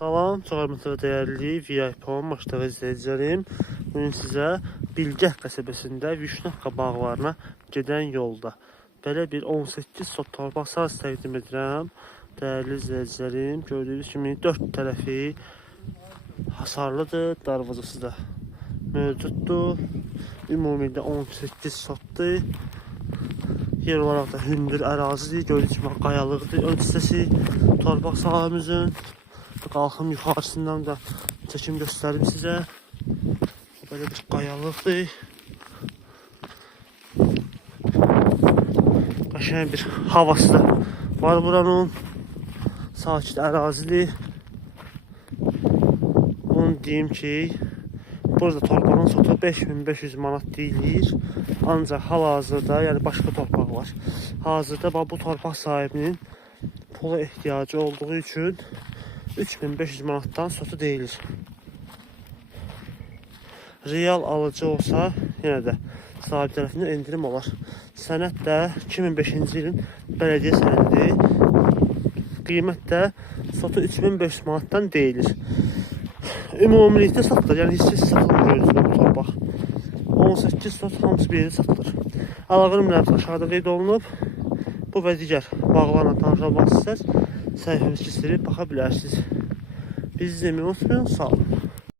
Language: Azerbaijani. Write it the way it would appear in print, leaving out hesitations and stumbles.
Salam, çox hörmətli və dəyərli VIP-on maçları izləyicilərim. Bugün sizə Bilgəh qəsəbəsində Vişnevka bağlarına gedən yolda belə bir 18 sot torpaq sahəsi təqdim edirəm. Dəyərli izləyicilərim, gördüyünüz kimi 4 tərəfi hasarlıdır, darvazası da mövcuddur. Ümumidə 18 sotdur. Yer olaraq da hündür ərazidir, gördüyünüz kimi qayalıqdır ön hissəsi torpaq sahəmizin. Qalxım yuxarısından da çəkim göstərim sizə. Belə bir qayalıqdır. Qəşəng bir havası da var buranın. Sakit ərazidir. Bunu deyim ki, burada torpağın sotu 5500 manat deyilir. Ancaq hal-hazırda, yəni başqa torpaq var. Hazırda bu torpaq sahibinin pula ehtiyacı olduğu üçün 3500 manatdan sotu deyilir. Real alıcı olsa, yenə də sahib tərəfindən endirim olar. Sənəd də 2005-ci ilin bələdiyyə sənədidir. Qiymət də sotu 3500 manatdan deyilir. Ümumilikdə satılır, yəni hissə satılmır bu torpaq. 18 sot hamısı bir yerdə satılır. Əlaqə nömrəmiz aşağıda qeyd olunub. Bu və digər bağlarla tanış olmaq istərsəniz səhifəmizi silib baxa bilərsiniz. Bizi izləməyi unutmayın, sağ olun.